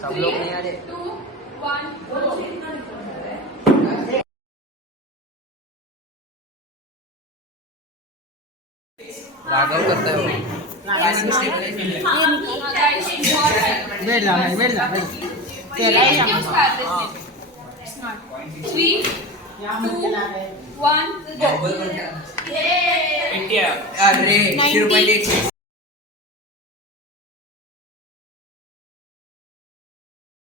सब लोग नहीं आ रहे। 2, 1 राघव करता है बैठ जा भाई, बैठ जा भाई। तेरा ही काम है। 3, 2, 1 अरे 0.86